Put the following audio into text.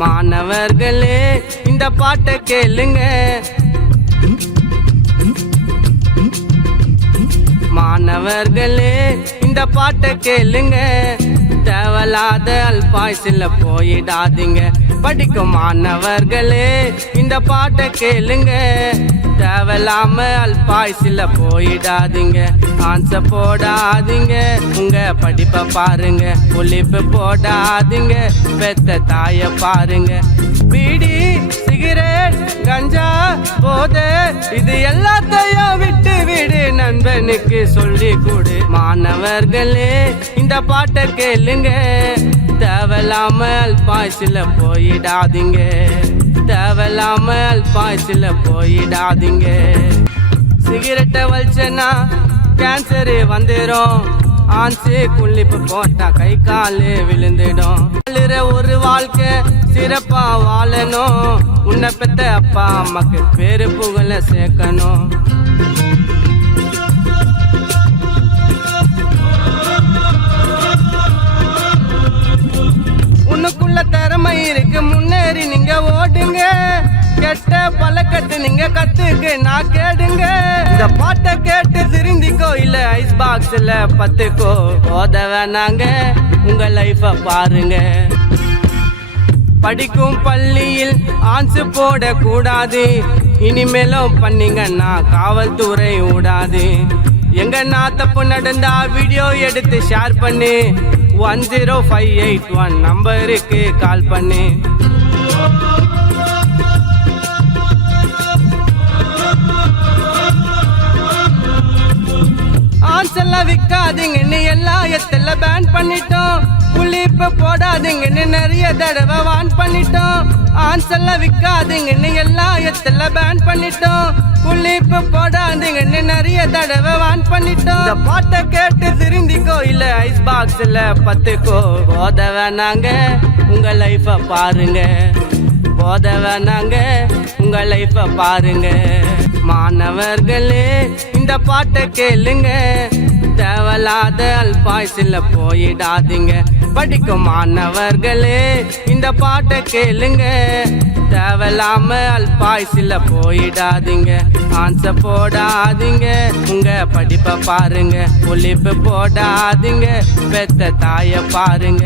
மாணவர்களே இந்த பாட்டை கேளுங்க, மாணவர்களே இந்த பாட்டை கேளுங்க. தேவலாத அல்பாய்ஸ்ல போயிடாதீங்க. படிக்கும் மாணவர்களே இந்த பாட்டை கேளுங்க. தேவலாம அல்பாய்ஸ்ல போயிடாதீங்க. ஆன்சர் போடாதீங்க, உங்க படிப்பை பாருங்க. புளிப்பு போடாதீங்க, பெத்த தாய பாருங்க. பீடி சிகரெட் கஞ்சா போதை இது எல்லாத்தையும் விட்டு விடு, நண்பனுக்கு சொல்லி கொடு. மாணவர்களே இந்த பாட்டை கேளுங்க. தேவலாம அல்பாய்ஸ்ல போயிடாதீங்க. தேவலாம அல்பாய்ஸ்ல போயிடாதீங்க. சிகரெட்டை வச்சனா கேன்சரு வந்துடும். ஆன்சு குளிப்பு போட்டா கை காலு விழுந்துடும். ஒரு வாழ்க்கை சிறப்பா வாழணும். உன்னை பெத்த அப்பா அம்மாக்கு பேரு புகழ சேர்க்கணும். உனக்குள்ள திறமை இருக்கு, முன்னேறி நீங்க ஓடுங்க. கெட்ட பழக்கத்தை நீங்க கத்துக்கு நான் கேடுங்க. இந்த பாட்டை கேட்டு திருந்திக்கோ, இல்ல ஐஸ் பாக்ஸ்ல பத்துக்கோ. போத வேணாங்க, உங்க லைஃப பாருங்க. படிக்கும் பள்ளியில் ஆன்சு போட கூடாது. இனிமேலும் பண்ணீங்கன்னா காவல்துறை விடாது. எங்க நான் தப்பு நடந்தா வீடியோ எடுத்து ஷேர் பண்ணி 10581 நம்பருக்கு கால் பண்ணி. ஆன்செல்லாம் விற்காதீங்கன்னு எல்லா இடத்துல பேன் பண்ணிட்டோம். புளிப்பு போடாதீங்கன்னு நிறைய தடவை வான் பண்ணிட்டோம். ஆன்செல்லாம் விற்காதீங்கன்னு எல்லா இடத்துல பேன் பண்ணிட்டோம். புளிப்பு போடாதீங்கன்னு நிறைய தடவை வான் பண்ணிட்டோம். இந்த பாட்டை கேட்டு திருந்திக்கோ, இல்ல ஐஸ் பாக்ஸ்ல பத்துக்கோ. போத வேணாங்க, உங்க லைஃப பாருங்க. போத வேணாங்க, உங்க லைஃப பாருங்க. மாணவர்களே இந்த பாட்டை கேளுங்க. தேவலாத அல்பாய்ஸ்ல போயிடாதீங்க. படிக்கும் மாணவர்களே இந்த பாட்டை கேளுங்க. தேவலாம அல்பாய்ஸ்ல போயிடாதீங்க. ஆன்சர் போடாதீங்க, உங்க படிப்பை பாருங்க. புளிப்பு போடாதீங்க, பெத்த தாய பாருங்க.